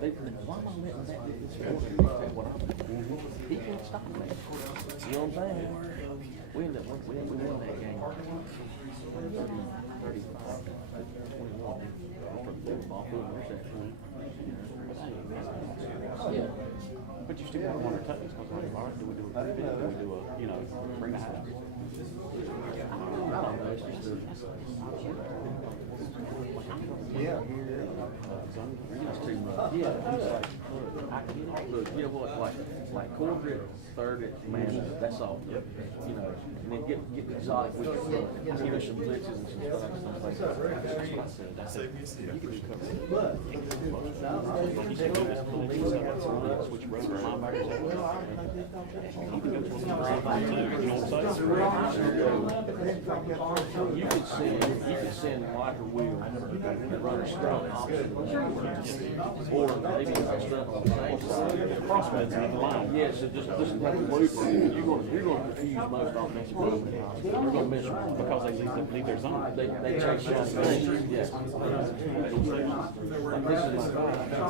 They, why am I letting that do this for you? That's what I'm doing. He can't stop me. You know what I'm saying? We won that game. 35 to 21. For the ball field interception. Yeah. But you still got to wonder touches because, like, all right, do we do a group bid? Do we do a, you know, bring the house? I don't know. It's just Yeah. It's too much. Yeah, look, you know what, like corporate, third, man, that's all. Yep. You know, and then get exotic with some blitzes and some stuff and stuff like that. That's what I said. That's it. You can recover it. Like you said, go to the league, switch road for linebackers. You can go to a too, you know what I'm saying? You could send Walker Will and run a strong option. Or maybe a stuff on the same side. Crossbones in the line. Yeah, so just like a loop. You're going to confuse most offensive linemen. You're going to miss them Because they leave their zone. They chase short things. Yeah. Like this is my guy.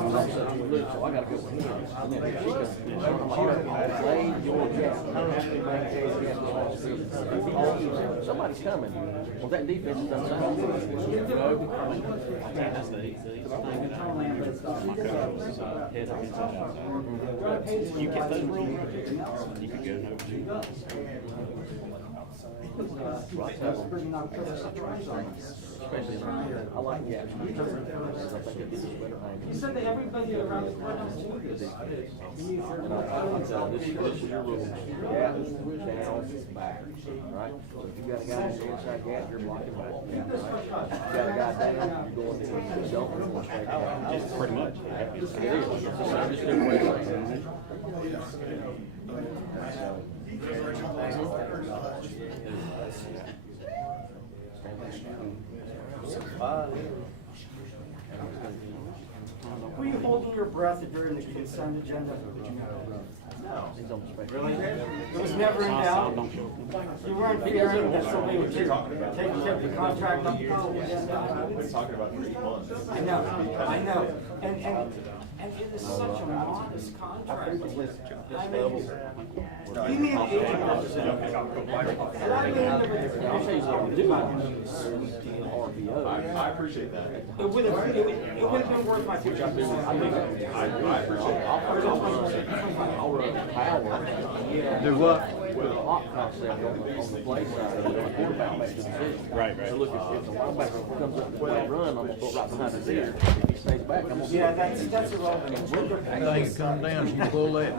So I got to go with him. And then she comes. I'm like, lay your gap. Somebody's coming. Well, that defense is done something. I think that's the easiest thing that I remember from my coach was head up inside outside. You kept those rules, you could go no two. Especially, I like gaps. I think it gives us better things. You said that everybody around the courthouse too. And I tell them, this is your rules. Gap, down, back, right? So if you got a guy in the inside gap, you're blocking the ball. If you got a guy down, you're going to jump and straight down. Just pretty much. It is. It's just different way of saying it. Were you holding your breath during the consent agenda? No. He's on the spectrum. Really? It was never in doubt? You weren't fearing that somebody would keep the contract up? We're talking about 3 months. I know. And it is such a modest contract. I mean, you need 18 months. And I've been in there with I'll tell you what we do. RPO. I appreciate that. it would have been worth my 50%. I appreciate I'll run power. Do what? With a lock concept on the play side, the quarterback makes the decision. Right. So look, if the linebacker comes up to play run, I'm gonna go right behind his ear. If he stays back, I'm gonna. Yeah, that's irrelevant. That thing come down, you pull that.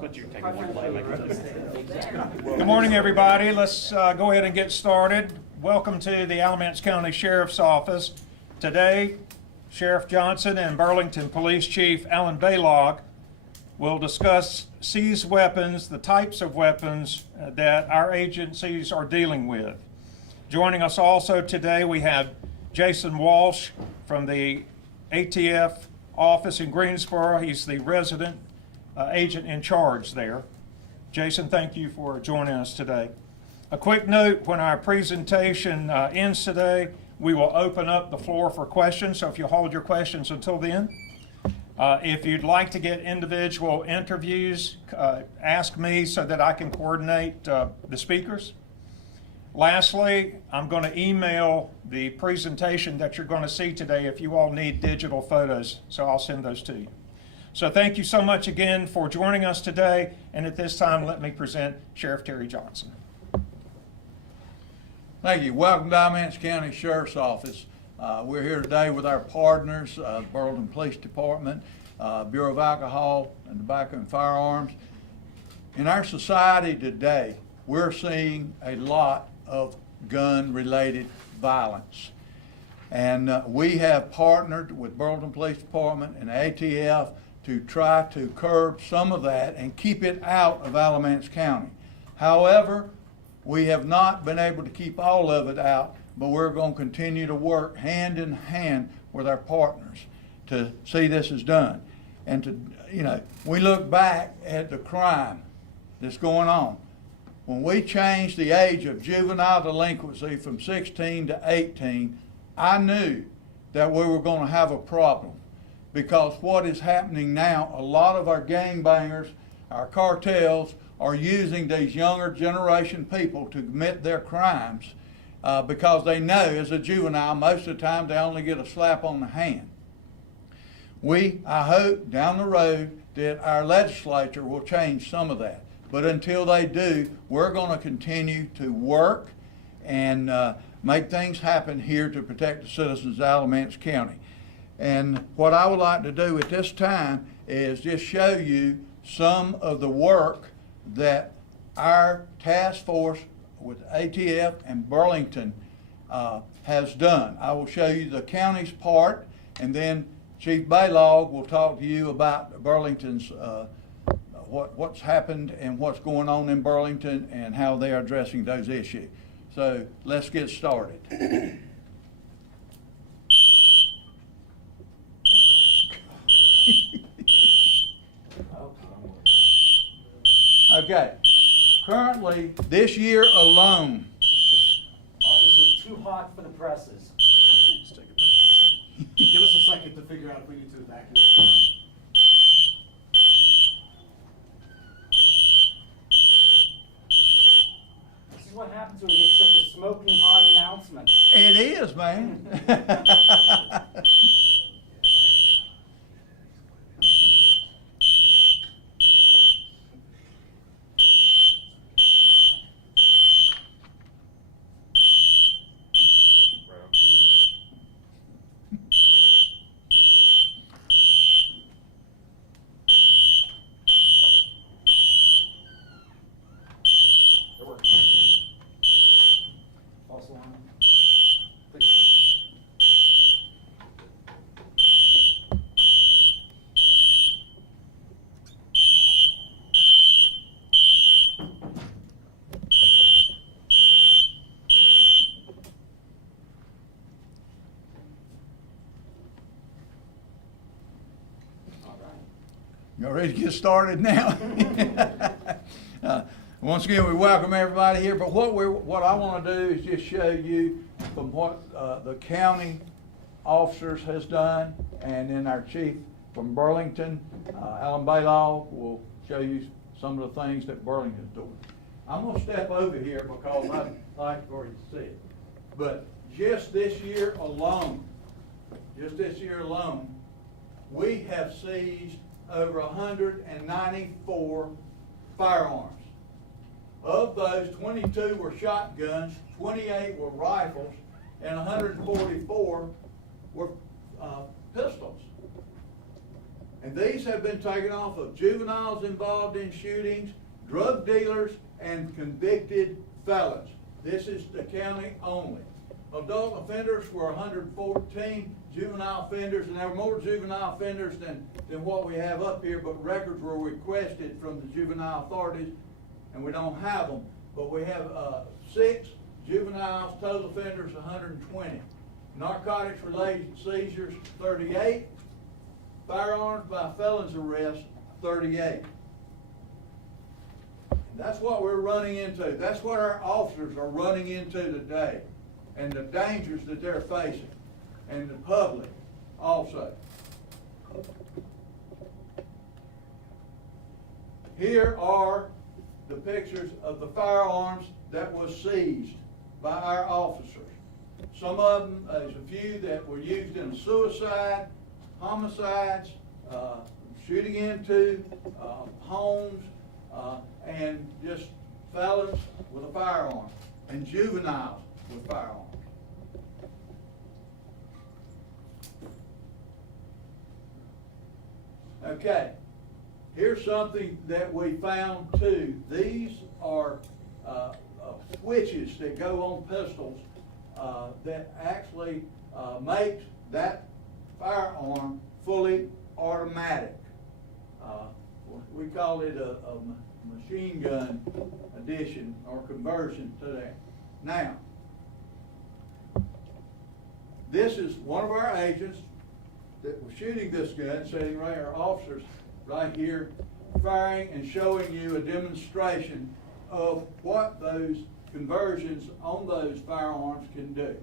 But you're taking one play, make it. Good morning, everybody. Let's go ahead and get started. Welcome to the Alamance County Sheriff's Office. Today, Sheriff Johnson and Burlington Police Chief Alan Baylog will discuss seized weapons, the types of weapons that our agencies are dealing with. Joining us also today, we have Jason Walsh from the ATF office in Greensboro. He's the resident agent in charge there. Jason, thank you for joining us today. A quick note, when our presentation ends today, we will open up the floor for questions, so if you hold your questions until then. If you'd like to get individual interviews, ask me so that I can coordinate the speakers. Lastly, I'm going to email the presentation that you're going to see today if you all need digital photos, so I'll send those to you. So thank you so much again for joining us today, and at this time let me present Sheriff Terry Johnson. Thank you. Welcome to Alamance County Sheriff's Office. We're here today with our partners, Burlington Police Department, Bureau of Alcohol and Tobacco and Firearms. In our society today, we're seeing a lot of gun-related violence. And we have partnered with Burlington Police Department and ATF to try to curb some of that and keep it out of Alamance County. However, we have not been able to keep all of it out, but we're going to continue to work hand in hand with our partners to see this is done. And to, we look back at the crime that's going on. When we changed the age of juvenile delinquency from 16 to 18, I knew that we were going to have a problem. Because what is happening now, a lot of our gangbangers, our cartels, are using these younger generation people to commit their crimes because they know as a juvenile, most of the time they only get a slap on the hand. I hope down the road that our legislature will change some of that. But until they do, we're going to continue to work and make things happen here to protect the citizens of Alamance County. And what I would like to do at this time is just show you some of the work that our task force with ATF and Burlington has done. I will show you the county's part, and then Chief Baylog will talk to you about Burlington's what's happened and what's going on in Burlington and how they're addressing those issues. So let's get started. Okay, currently this year alone, This is too hot for the presses. Let's take a break for a second. Give us a second to figure out if we need to evacuate. This is what happens when you make such a smoking hot announcement. it is, man. False alarm. Think so. Y'all ready to get started now? Once again, we welcome everybody here, but what I want to do is just show you from what the county officers has done, and then our chief from Burlington, Alan Baylaw, will show you some of the things that Burlington's doing. I'm going to step over here because I'd like for you to see it. But just this year alone, we have seized over 194 firearms. Of those, 22 were shotguns, 28 were rifles, and 144 were pistols. And these have been taken off of juveniles involved in shootings, drug dealers, and convicted felons. This is the county only. Adult offenders were 114 juvenile offenders, and there were more juvenile offenders than what we have up here, but records were requested from the juvenile authorities, and we don't have them. But we have 6 juveniles, total offenders 120. Narcotics related seizures 38. Firearms by felons arrest 38. That's what we're running into. That's what our officers are running into today, and the dangers that they're facing, and the public also. Here are the pictures of the firearms that was seized by our officers. Some of them, there's a few that were used in suicide, homicides, shooting into homes, and just felons with a firearm, and juveniles with firearms. Okay, here's something that we found too. These are switches that go on pistols that actually makes that firearm fully automatic. We call it a machine gun addition or conversion to that. Now, this is one of our agents that was shooting this gun, sitting right, our officers right here, firing and showing you a demonstration of what those conversions on those firearms can do.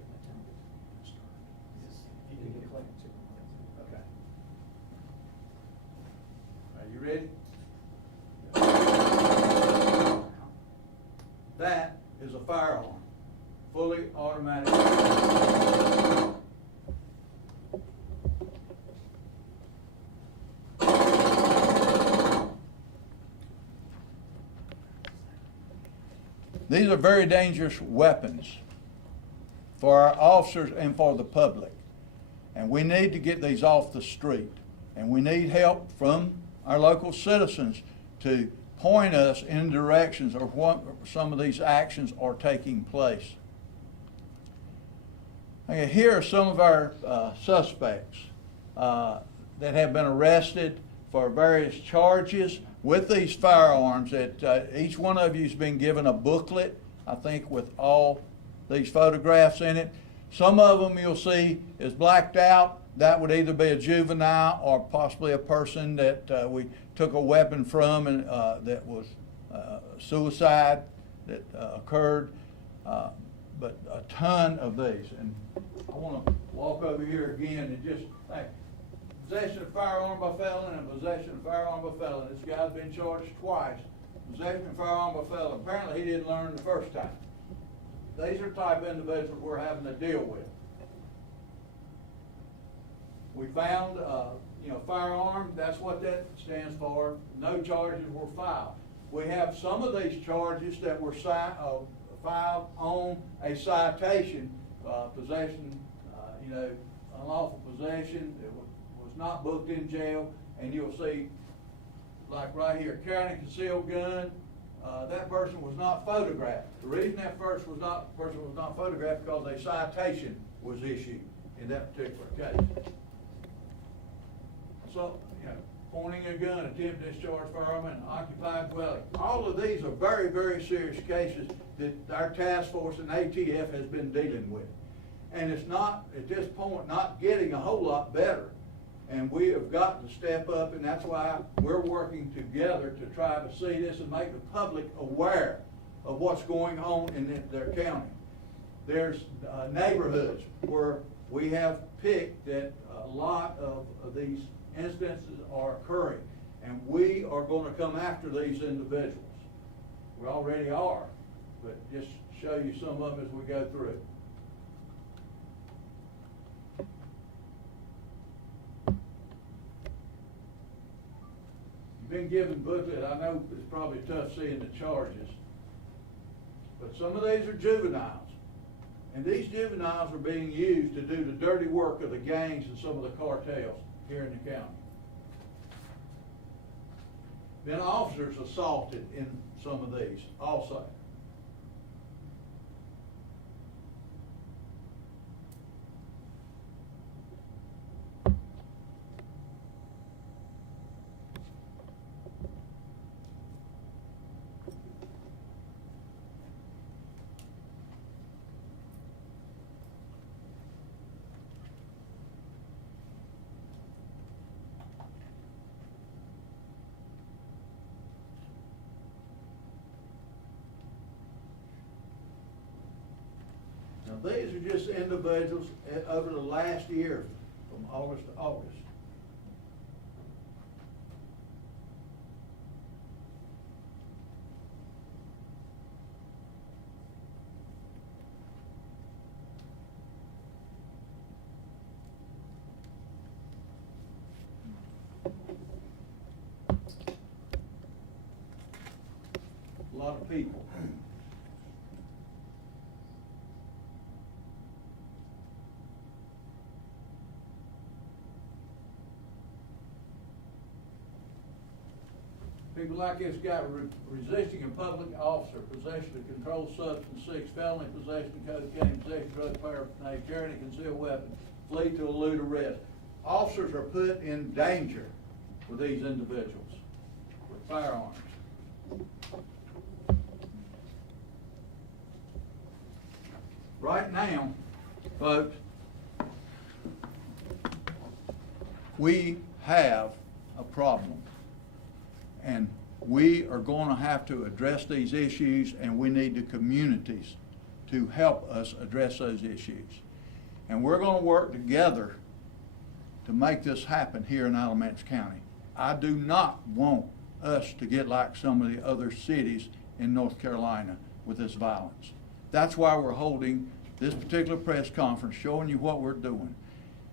firearm, fully automatic. These are very dangerous weapons for our officers and for the public. And we need to get these off the street. And we need help from our local citizens to point us in directions of what some of these actions are taking place. Okay, here are some of our suspects that have been arrested for various charges with these firearms. That each one of you has been given a booklet, I think, with all these photographs in it. Some of them you'll see is blacked out. That would either be a juvenile or possibly a person that we took a weapon from and that was suicide that occurred. But a ton of these. And I want to walk over here again and just think. Possession of firearm by felon and possession of firearm by felon. This guy's been charged twice. Possession of firearm by felon. Apparently he didn't learn the first time. These are the type of individuals we're having to deal with. We found, firearm, that's what that stands for. No charges were filed. We have some of these charges that were filed on a citation, possession, unlawful possession that was not booked in jail. And you'll see, like right here, carrying a concealed gun. That person was not photographed. The reason that person was not photographed because a citation was issued in that particular case. So, pointing a gun, attempt to discharge firearm, and occupied dwelling. All of these are very, very serious cases that our task force and ATF has been dealing with. And it's not, at this point, not getting a whole lot better. And we have got to step up, and that's why we're working together to try to see this and make the public aware of what's going on in their county. There's neighborhoods where we have picked that a lot of these instances are occurring, and we are going to come after these individuals. We already are, but just show you some of them as we go through. You've been given booklet. I know it's probably tough seeing the charges, but some of these are juveniles. And these juveniles are being used to do the dirty work of the gangs and some of the cartels here in the county. Then officers assaulted in some of these also. Now these are just individuals over the last year, from August to August. A lot of people. People like this guy, resisting a public officer, possession of controlled substance, 6, felony possession of cocaine, possession of drug paraphernalia, carrying a concealed weapon, flee to elude arrest. Officers are put in danger with these individuals with firearms. Right now, folks, we have a problem. And we are going to have to address these issues, and we need the communities to help us address those issues. And we're going to work together to make this happen here in Alamance County. I do not want us to get like some of the other cities in North Carolina with this violence. That's why we're holding this particular press conference, showing you what we're doing.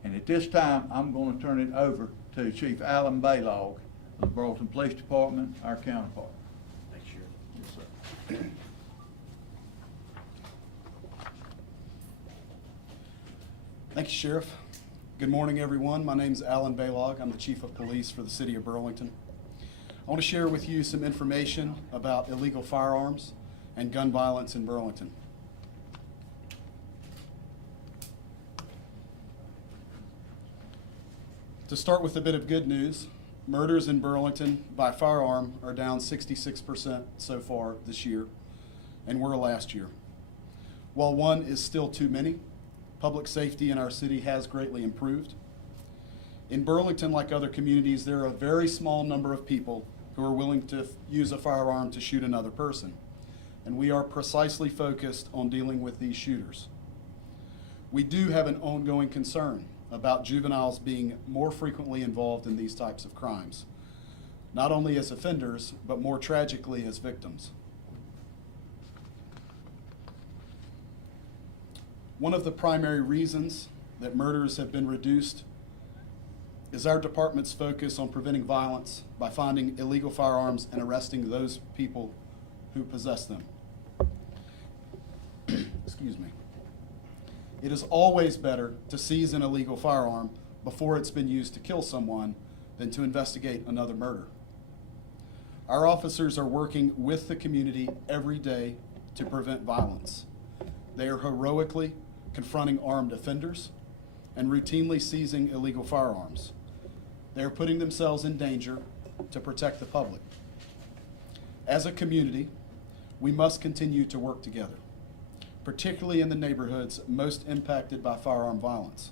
And at this time, I'm going to turn it over to Chief Alan Baylog of the Burlington Police Department, our counterpart. Thanks, Sheriff. Yes, sir. Thank you, Sheriff. Good morning, everyone. My name is Alan Baylog. I'm the Chief of Police for the City of Burlington. I want to share with you some information about illegal firearms and gun violence in Burlington. To start with a bit of good news, murders in Burlington by firearm are down 66% so far this year, and were last year. While one is still too many, public safety in our city has greatly improved. In Burlington, like other communities, there are a very small number of people who are willing to use a firearm to shoot another person, and we are precisely focused on dealing with these shooters. We do have an ongoing concern about juveniles being more frequently involved in these types of crimes, not only as offenders, but more tragically as victims. One of the primary reasons that murders have been reduced is our department's focus on preventing violence by finding illegal firearms and arresting those people who possess them. Excuse me. It is always better to seize an illegal firearm before it's been used to kill someone than to investigate another murder. Our officers are working with the community every day to prevent violence. They are heroically confronting armed offenders and routinely seizing illegal firearms. They are putting themselves in danger to protect the public. As a community, we must continue to work together, particularly in the neighborhoods most impacted by firearm violence,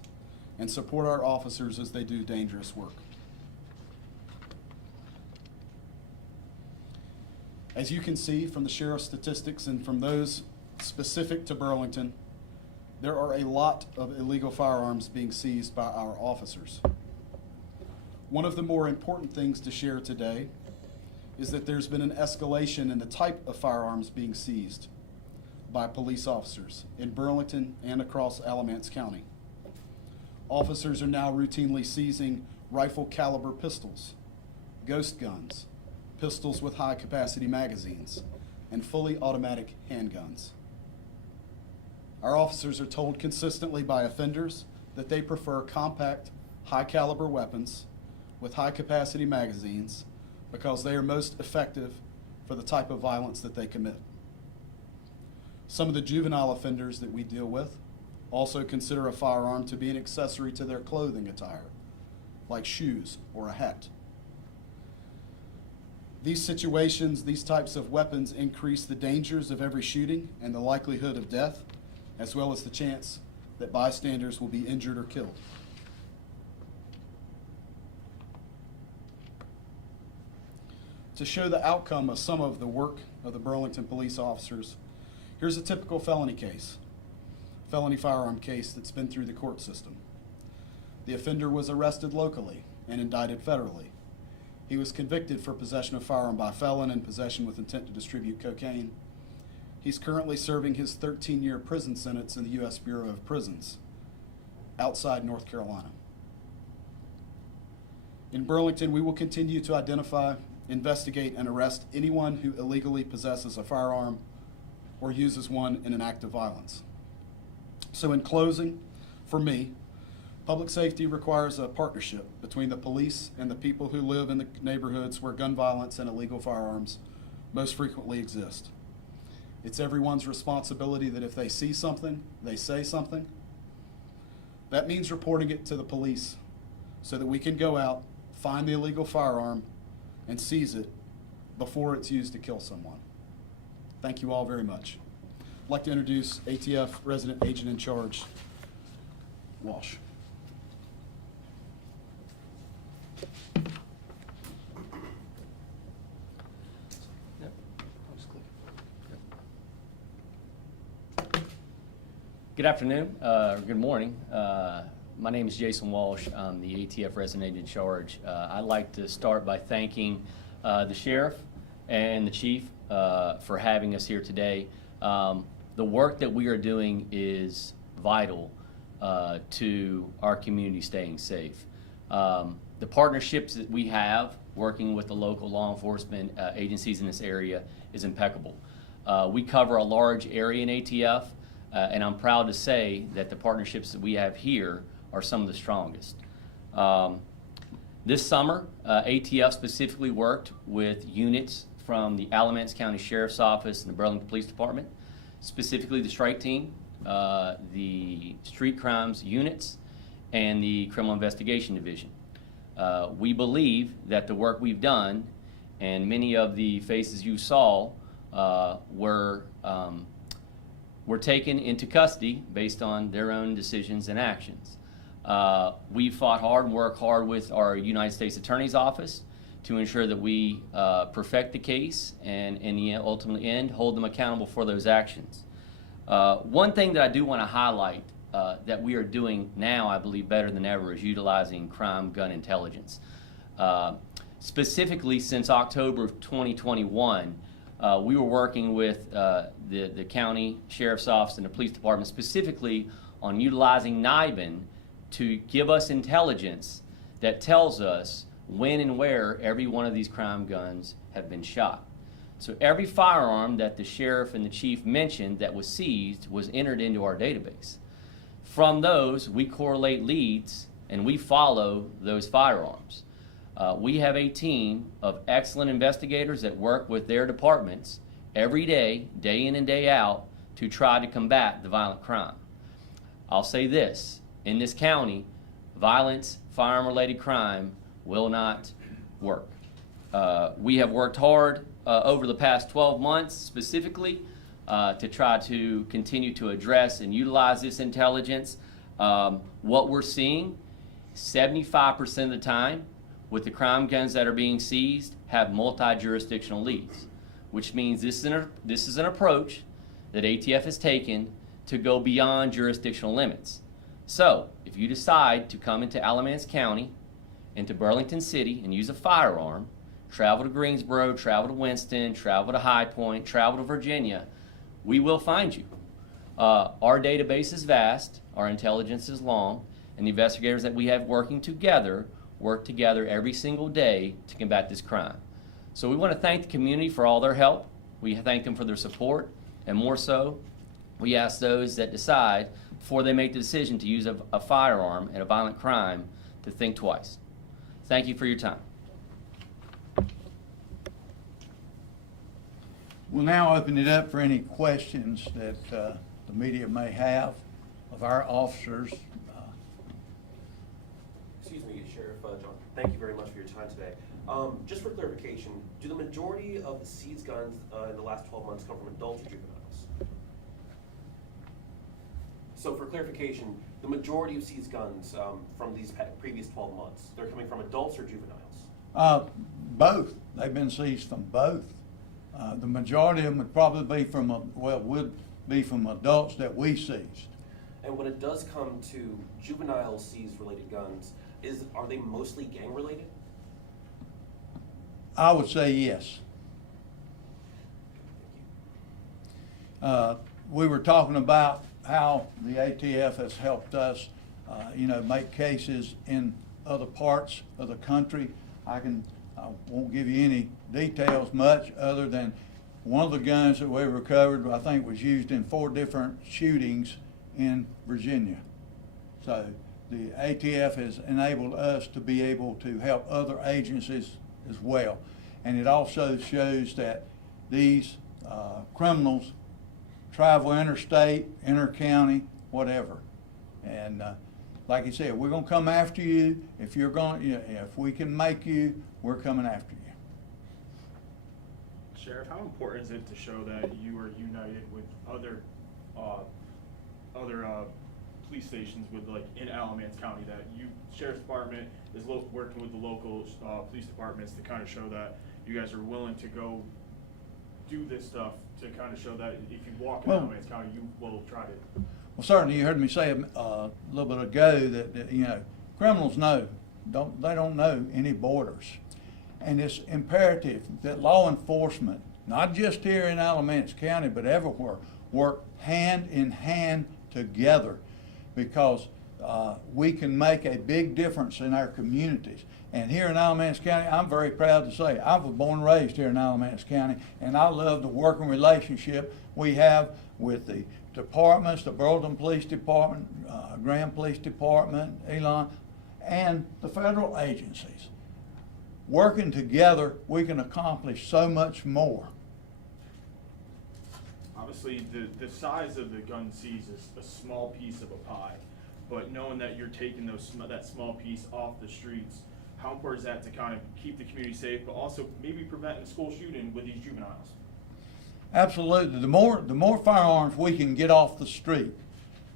and support our officers as they do dangerous work. As you can see from the sheriff's statistics and from those specific to Burlington, there are a lot of illegal firearms being seized by our officers. One of the more important things to share today is that there's been an escalation in the type of firearms being seized by police officers in Burlington and across Alamance County. Officers are now routinely seizing rifle caliber pistols, ghost guns, pistols with high capacity magazines, and fully automatic handguns. Our officers are told consistently by offenders that they prefer compact, high caliber weapons with high capacity magazines because they are most effective for the type of violence that they commit. Some of the juvenile offenders that we deal with also consider a firearm to be an accessory to their clothing attire, like shoes or a hat. These situations, these types of weapons increase the dangers of every shooting and the likelihood of death, as well as the chance that bystanders will be injured or killed. To show the outcome of some of the work of the Burlington police officers, here's a typical felony case, felony firearm case that's been through the court system. The offender was arrested locally and indicted federally. He was convicted for possession of firearm by felon and possession with intent to distribute cocaine. He's currently serving his 13-year prison sentence in the U.S. Bureau of Prisons outside North Carolina. In Burlington, we will continue to identify, investigate, and arrest anyone who illegally possesses a firearm or uses one in an act of violence. So in closing, for me, public safety requires a partnership between the police and the people who live in the neighborhoods where gun violence and illegal firearms most frequently exist. It's everyone's responsibility that if they see something, they say something. That means reporting it to the police so that we can go out, find the illegal firearm, and seize it before it's used to kill someone. Thank you all very much. I'd like to introduce ATF Resident Agent in Charge, Walsh. Good afternoon, good morning. My name is Jason Walsh. I'm the ATF Resident Agent in Charge. I'd like to start by thanking the Sheriff and the Chief for having us here today. The the work that we are doing is vital to our community staying safe. The partnerships that we have working with the local law enforcement agencies in this area is impeccable. We cover a large area in ATF, and I'm proud to say that the partnerships that we have here are some of the strongest. This summer, ATF specifically worked with units from the Alamance County Sheriff's Office and the Burlington Police Department, specifically the strike team, the street crimes units, and the criminal investigation division. We believe that the work we've done and many of the faces you saw were taken into custody based on their own decisions and actions. We fought hard and worked hard with our United States Attorney's Office to ensure that we perfect the case and in the ultimate end hold them accountable for those actions. One thing that I do want to highlight that we are doing now, I believe better than ever, is utilizing crime gun intelligence. Specifically, since October of 2021, we were working with the county sheriff's office and the police department specifically on utilizing NIBIN to give us intelligence that tells us when and where every one of these crime guns have been shot. So every firearm that the sheriff and the chief mentioned that was seized was entered into our database. From those, we correlate leads and we follow those firearms. We have a team of excellent investigators that work with their departments every day, day in and day out, to try to combat the violent crime. I'll say this, in this county, violence, firearm-related crime will not work. We have worked hard over the past 12 months specifically to try to continue to address and utilize this intelligence. What we're seeing, 75% of the time with the crime guns that are being seized have multi-jurisdictional leads, which means this is an approach that ATF has taken to go beyond jurisdictional limits. So if you decide to come into Alamance County, into Burlington City and use a firearm, travel to Greensboro, travel to Winston, travel to High Point, travel to Virginia, we will find you. Our database is vast, our intelligence is long, and the investigators that we have working together work together every single day to combat this crime. So we want to thank the community for all their help. We thank them for their support, and more so, we ask those that decide, before they make the decision to use a firearm in a violent crime, to think twice. Thank you for your time. We'll now open it up for any questions that the media may have of our officers. Excuse me, Sheriff John. Thank you very much for your time today. Just for clarification, do the majority of the seized guns in the last 12 months come from adults or juveniles? So for clarification, the majority of seized guns from these previous 12 months, they're coming from adults or juveniles? Both. They've been seized from both. The majority of them would probably be from adults that we seized. And when it does come to juvenile seized related guns, are they mostly gang related? I would say yes. We were talking about how the ATF has helped us, make cases in other parts of the country. I won't give you any details much other than one of the guns that we recovered, I think, was used in 4 different shootings in Virginia. So the ATF has enabled us to be able to help other agencies as well. And it also shows that these criminals travel interstate, inter-county, whatever. And like I said, we're going to come after you. If we can make you, we're coming after you. Sheriff, how important is it to show that you are united with other police stations in Alamance County, that Sheriff's Department is working with the local police departments to kind of show that you guys are willing to go do this stuff, to kind of show that if you walk in Alamance County, you will try to. Well, certainly you heard me say a little bit ago that criminals they don't know any borders. And it's imperative that law enforcement, not just here in Alamance County, but everywhere, work hand in hand together, because we can make a big difference in our communities. And here in Alamance County, I'm very proud to say, I was born and raised here in Alamance County, and I love the working relationship we have with the departments, the Burlington Police Department, Graham Police Department, Elon, and the federal agencies. Working together, we can accomplish so much more. Obviously, the size of the gun seized is a small piece of a pie, but knowing that you're taking that small piece off the streets, how important is that to kind of keep the community safe, but also maybe preventing school shooting with these juveniles? Absolutely. The more firearms we can get off the street,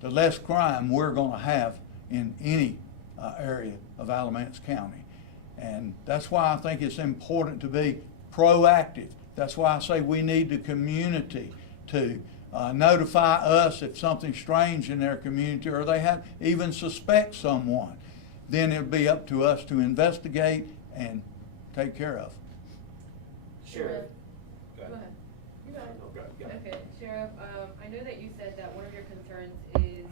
the less crime we're going to have in any area of Alamance County. And that's why I think it's important to be proactive. That's why I say we need the community to notify us if something's strange in their community, or they have even suspect someone. Then it'll be up to us to investigate and take care of. Sheriff. Go ahead. You got it. No, go ahead. Okay, Sheriff, I know that you said that one of your concerns is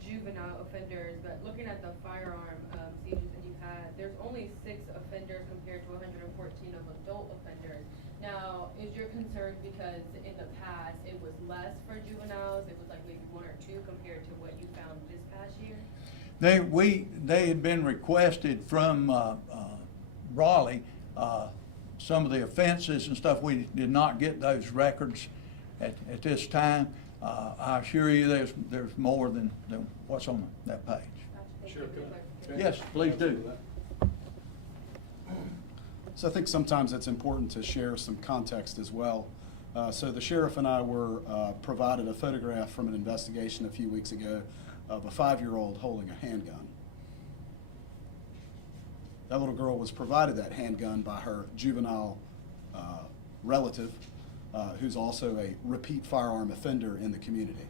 juvenile offenders, but looking at the firearm seizures that you've had, there's only 6 offenders compared to 114 of adult offenders. Now, is your concern because in the past it was less for juveniles? It was like maybe 1 or 2 compared to what you found this past year? They had been requested from Raleigh, some of the offenses and stuff. We did not get those records at this time. I assure you there's more than what's on that page. Sure. Yes, please do. So I think sometimes it's important to share some context as well. So the sheriff and I were provided a photograph from an investigation a few weeks ago of a 5-year-old holding a handgun. That little girl was provided that handgun by her juvenile relative, who's also a repeat firearm offender in the community.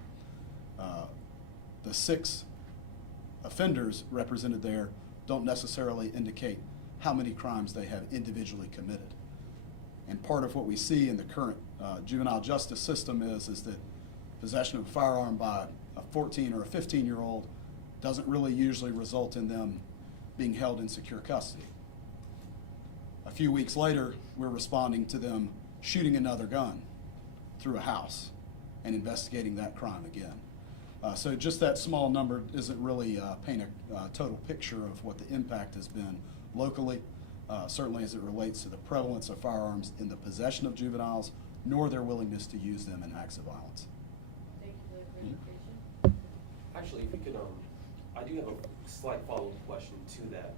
The 6 offenders represented there don't necessarily indicate how many crimes they have individually committed. And part of what we see in the current juvenile justice system is that possession of a firearm by a 14 or a 15-year-old doesn't really usually result in them being held in secure custody. A few weeks later, we're responding to them shooting another gun through a house and investigating that crime again. So just that small number isn't really paint a total picture of what the impact has been locally, certainly as it relates to the prevalence of firearms in the possession of juveniles, nor their willingness to use them in acts of violence. Thank you for the clarification. Actually, if we could, I do have a slight follow-up question to that.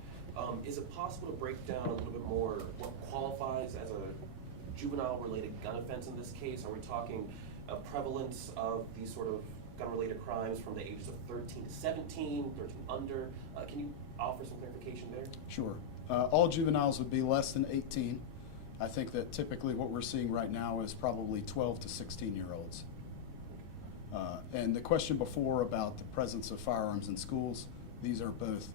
Is it possible to break down a little bit more what qualifies as a juvenile-related gun offense in this case? Are we talking a prevalence of these sort of gun-related crimes from the ages of 13 to 17, 13 under? Can you offer some clarification there? Sure. All juveniles would be less than 18. I think that typically what we're seeing right now is probably 12 to 16-year-olds. And the question before about the presence of firearms in schools, these are both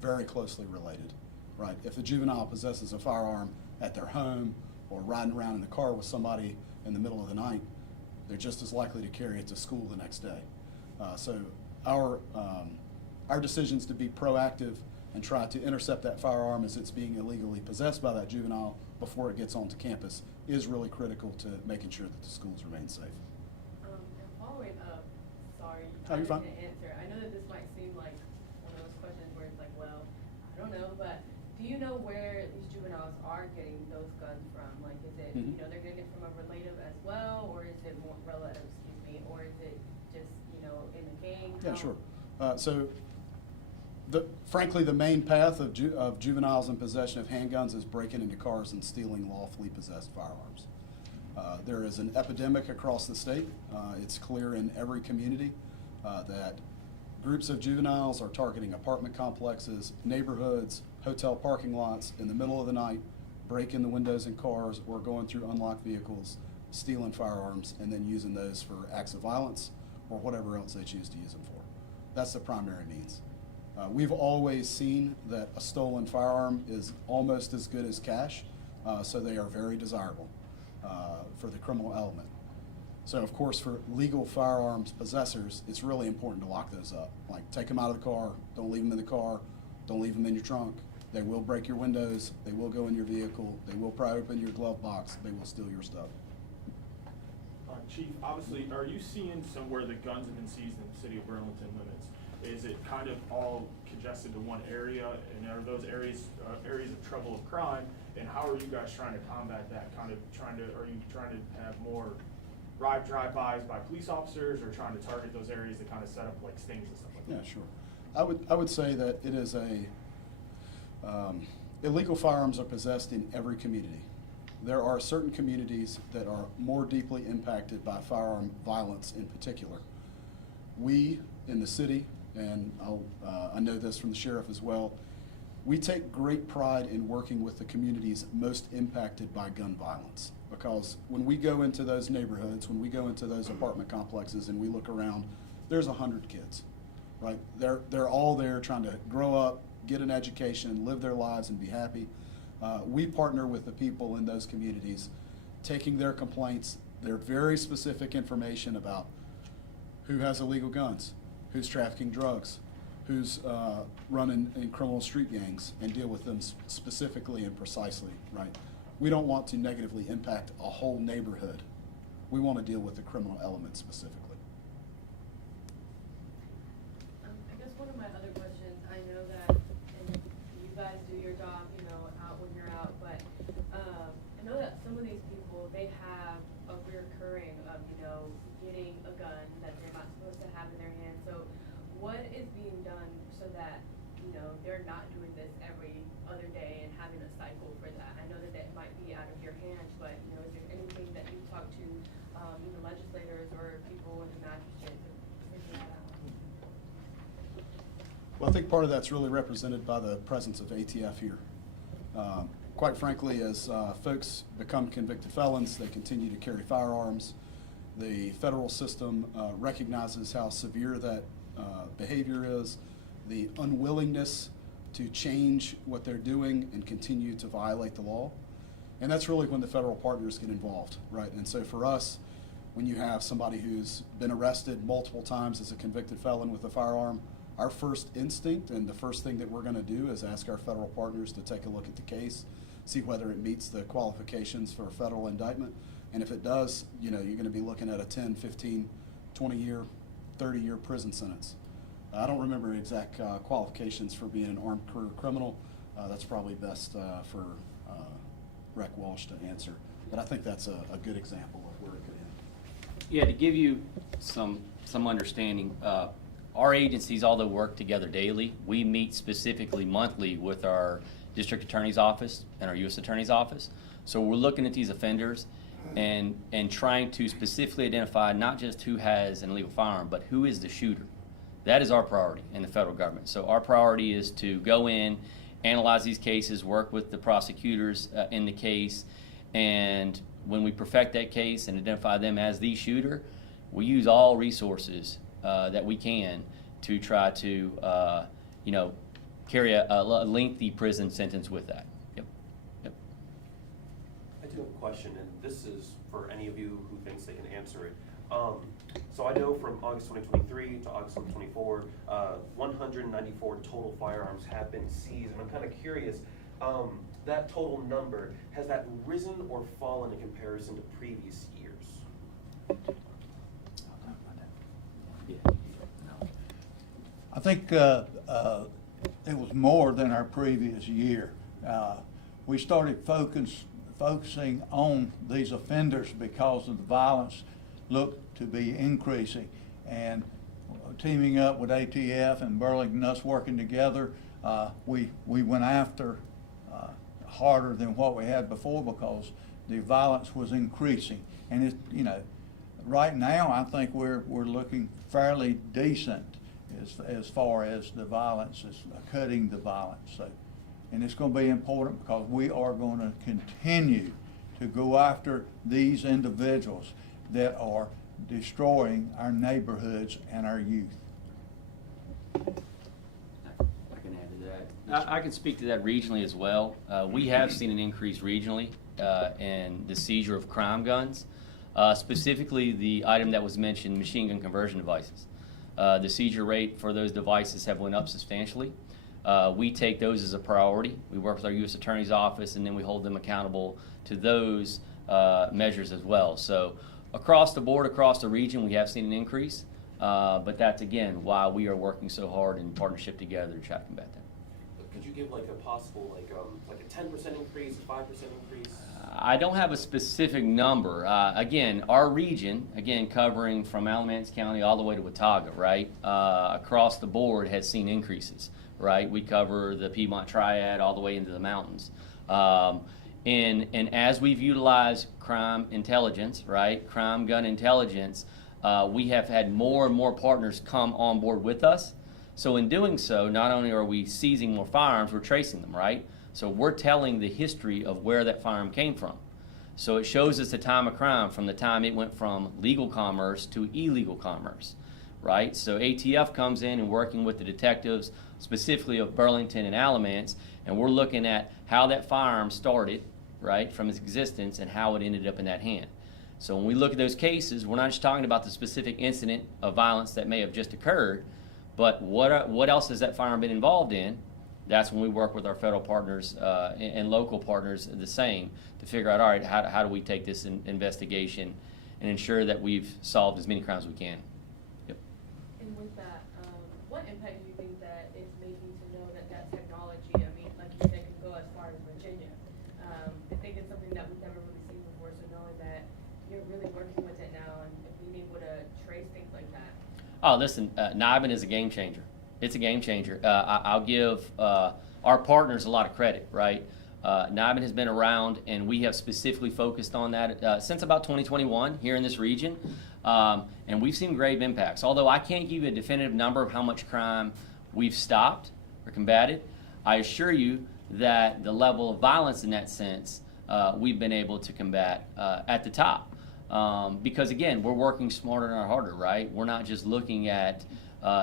very closely related, right? If the juvenile possesses a firearm at their home or riding around in the car with somebody in the middle of the night, they're just as likely to carry it to school the next day. So our decisions to be proactive and try to intercept that firearm as it's being illegally possessed by that juvenile before it gets onto campus is really critical to making sure that the schools remain safe. And following up, sorry, Oh, you're fine. I didn't answer. I know that this might seem like one of those questions where it's like, well, I don't know, but do you know where these juveniles are getting those guns from? Like, is it, Mhm. you know, they're getting it from a relative as well, or is it more relative, or is it just, you know, in the gang? Yeah, How- sure. Frankly, the main path of juveniles in possession of handguns is breaking into cars and stealing lawfully possessed firearms. There is an epidemic across the state. It's clear in every community that groups of juveniles are targeting apartment complexes, neighborhoods, hotel parking lots in the middle of the night, breaking the windows in cars or going through unlocked vehicles, stealing firearms, and then using those for acts of violence or whatever else they choose to use them for. That's the primary means. We've always seen that a stolen firearm is almost as good as cash, so they are very desirable for the criminal element. So of course, for legal firearms possessors, it's really important to lock those up. Like, take them out of the car, don't leave them in the car, don't leave them in your trunk. They will break your windows, they will go in your vehicle, they will pry open your glove box, they will steal your stuff. Chief, obviously, are you seeing somewhere the guns have been seized in the city of Burlington limits? Is it kind of all congested to one area, and are those areas of trouble of crime? And how are you guys trying to combat that? Are you trying to have more drive-bys by police officers, or trying to target those areas that kind of set up like stings and stuff like that? Yeah, sure. I would say that it is illegal firearms are possessed in every community. There are certain communities that are more deeply impacted by firearm violence in particular. We in the city, and I know this from the sheriff as well, we take great pride in working with the communities most impacted by gun violence. Because when we go into those neighborhoods, when we go into those apartment complexes and we look around, there's 100 kids, right? They're all there trying to grow up, get an education, live their lives, and be happy. We partner with the people in those communities, taking their complaints, their very specific information about who has illegal guns, who's trafficking drugs, who's running in criminal street gangs, and deal with them specifically and precisely, right? We don't want to negatively impact a whole neighborhood. We want to deal with the criminal element specifically. I guess one of my other questions, I know that, and you guys do your job, you know, out when you're out, but I know that some of these people, they have a reoccurring of, you know, getting a gun that they're not supposed to have in their hand. So what is being done so that, you know, they're not doing this every other day and having a cycle for that? I know that that might be out of your hands, but, you know, is there anything that you talk to, you know, legislators or people in the magistrates to figure that out? Well, I think part of that's really represented by the presence of ATF here. Quite frankly, as folks become convicted felons, they continue to carry firearms. The federal system recognizes how severe that behavior is, the unwillingness to change what they're doing and continue to violate the law. And that's really when the federal partners get involved, right? And so for us, when you have somebody who's been arrested multiple times as a convicted felon with a firearm, our first instinct and the first thing that we're going to do is ask our federal partners to take a look at the case, see whether it meets the qualifications for a federal indictment. And if it does, you know, you're going to be looking at a 10, 15, 20-year, 30-year prison sentence. I don't remember exact qualifications for being an armed career criminal. That's probably best for Rec Walsh to answer. But I think that's a good example of where it could end. Yeah, to give you some understanding, our agencies, although work together daily, we meet specifically monthly with our district attorney's office and our U.S. attorney's office. So we're looking at these offenders and trying to specifically identify not just who has an illegal firearm, but who is the shooter. That is our priority in the federal government. So our priority is to go in, analyze these cases, work with the prosecutors in the case, and when we perfect that case and identify them as the shooter, we use all resources that we can to try to, you know, carry a lengthy prison sentence with that. Yep. Yep. I do have a question, and this is for any of you who thinks they can answer it. So I know from August 2023 to August 2024, 194 total firearms have been seized, and I'm kind of curious, that total number, has that risen or fallen in comparison to previous years? I think it was more than our previous year. We started focusing on these offenders because of the violence looked to be increasing, and teaming up with ATF and Burlington, us working together, we went after harder than what we had before because the violence was increasing. And it, you know, right now I think we're looking fairly decent as far as the violence is cutting the violence. So, and it's going to be important because we are going to continue to go after these individuals that are destroying our neighborhoods and our youth. I can add to that. I can speak to that regionally as well. We have seen an increase regionally in the seizure of crime guns. specifically the item that was mentioned, machine gun conversion devices. The seizure rate for those devices have went up substantially. We take those as a priority. We work with our U.S. Attorney's Office, and then we hold them accountable to those measures as well. So across the board, across the region, we have seen an increase, but that's, again, why we are working so hard in partnership together to try to combat that. Could you give like a possible, like a 10% increase, a 5% increase? I don't have a specific number. Again, our region, again, covering from Alamance County all the way to Watauga, right, across the board has seen increases, right? We cover the Piedmont Triad all the way into the mountains. And as we've utilized crime intelligence, right, crime gun intelligence, we have had more and more partners come on board with us. So in doing so, not only are we seizing more firearms, we're tracing them, right? So we're telling the history of where that firearm came from. So it shows us the time of crime from the time it went from legal commerce to illegal commerce, right? So ATF comes in and working with the detectives, specifically of Burlington and Alamance, and we're looking at how that firearm started, right, from its existence and how it ended up in that hand. So when we look at those cases, we're not just talking about the specific incident of violence that may have just occurred, but what else has that firearm been involved in? That's when we work with our federal partners and local partners the same to figure out, all right, how do we take this investigation and ensure that we've solved as many crimes as we can. Yep. And with that, what impact do you think that it's making to know that that technology, I mean, like you said, can go as far as Virginia? I think it's something that we've never really seen before, so knowing that you're really working with it now and being able to trace things like that. Oh, listen, NIBIN is a game changer. It's a game changer. I'll give our partners a lot of credit, right? NIBIN has been around, and we have specifically focused on that since about 2021 here in this region, and we've seen grave impacts. Although I can't give you a definitive number of how much crime we've stopped or combated, I assure you that the level of violence in that sense we've been able to combat at the top. Because again, we're working smarter and harder, right? We're not just looking at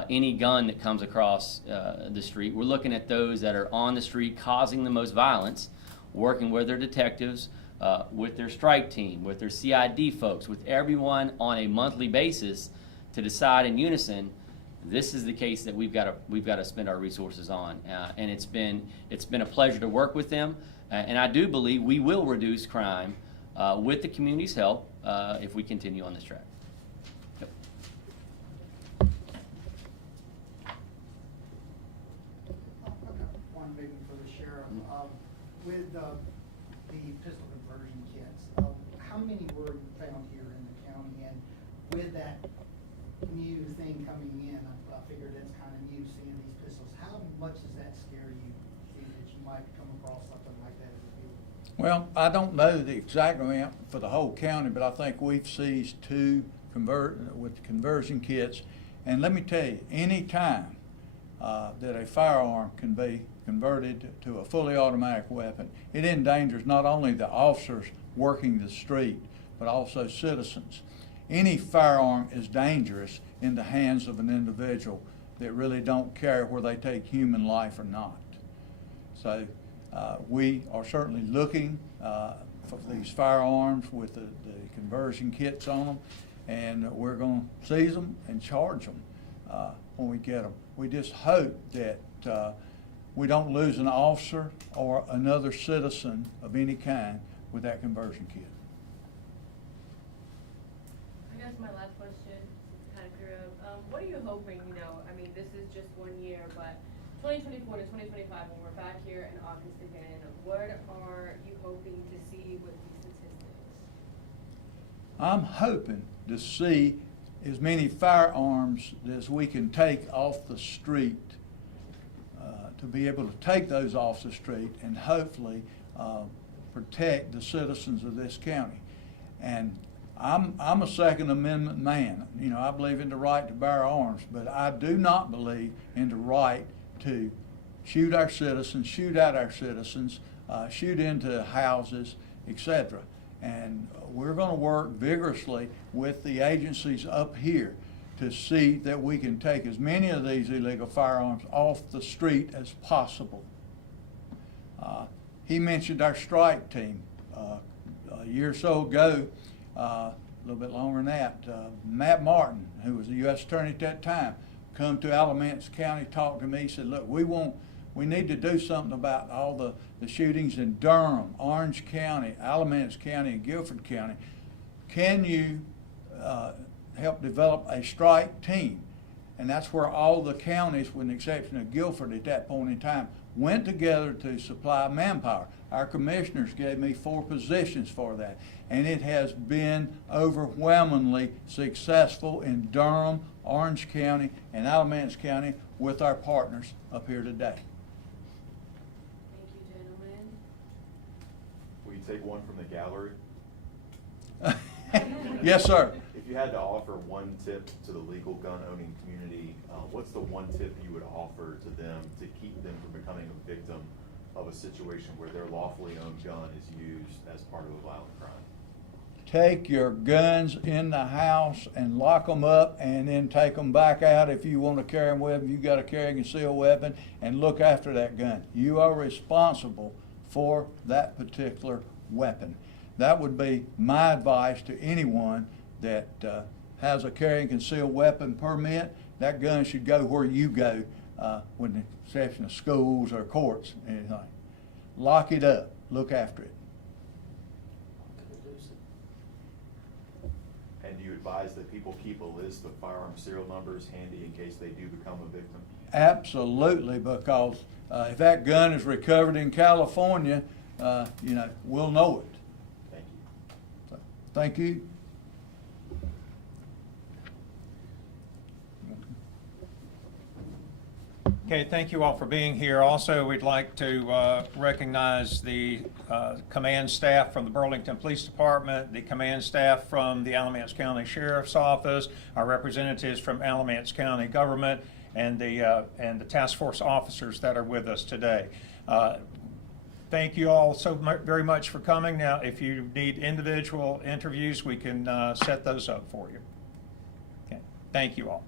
any gun that comes across the street. We're looking at those that are on the street causing the most violence, working with their detectives, with their strike team, with their CID folks, with everyone on a monthly basis to decide in unison, this is the case that we've got to spend our resources on. And it's been a pleasure to work with them. And I do believe we will reduce crime with the community's help if we continue on this track. Yep. One maybe for the sheriff. With the pistol conversion kits, how many were found here in the county? And with that new thing coming in, I figured that's kind of new, seeing these pistols. How much does that scare you, seeing that you might come across something like that in the field? Well, I don't know the exact amount for the whole county, but I think we've seized 2 with conversion kits. And let me tell you, any time that a firearm can be converted to a fully automatic weapon, it endangers not only the officers working the street, but also citizens. Any firearm is dangerous in the hands of an individual that really don't care whether they take human life or not. So we are certainly looking for these firearms with the conversion kits on them, and we're going to seize them and charge them when we get them. We just hope that we don't lose an officer or another citizen of any kind with that conversion kit. I guess my last question, kind of clear up, what are you hoping, I mean, this is just 1 year, but 2024 to 2025, when we're back here in August again, what are you hoping to see with these statistics? I'm hoping to see as many firearms as we can take off the street, to be able to take those off the street and hopefully protect the citizens of this county. And I'm a Second Amendment man. I believe in the right to bear arms, but I do not believe in the right to shoot our citizens, shoot at our citizens, shoot into houses, etc. And we're going to work vigorously with the agencies up here to see that we can take as many of these illegal firearms off the street as possible. He mentioned our strike team. A year or so ago, little bit longer than that. Matt Martin, who was the U.S. Attorney at that time, come to Alamance County, talked to me, he said, look, we need to do something about all the shootings in Durham, Orange County, Alamance County, and Guilford County. Can you help develop a strike team? And that's where all the counties, with the exception of Guilford at that point in time, went together to supply manpower. Our commissioners gave me 4 positions for that, and it has been overwhelmingly successful in Durham, Orange County, and Alamance County with our partners up here today. Thank you, gentlemen. Will you take one from the gallery? Yes, sir. If you had to offer one tip to the legal gun owning community, what's the one tip you would offer to them to keep them from becoming a victim of a situation where their lawfully owned gun is used as part of a violent crime? Take your guns in the house and lock them up, and then take them back out. If you want to carry them with them, you got to carry a concealed weapon, and look after that gun. You are responsible for that particular weapon. That would be my advice to anyone that has a carrying concealed weapon permit. That gun should go where you go, with the exception of schools or courts, anything. Lock it up. Look after it. And do you advise that people keep a list of firearm serial numbers handy in case they do become a victim? Absolutely, because if that gun is recovered in California, we'll know it. Thank you. So, thank you. Okay, thank you all for being here. Also, we'd like to recognize the command staff from the Burlington Police Department, the command staff from the Alamance County Sheriff's Office, our representatives from Alamance County Government, and the task force officers that are with us today. Thank you all so very much for coming. Now, if you need individual interviews, we can set those up for you. Okay, thank you all.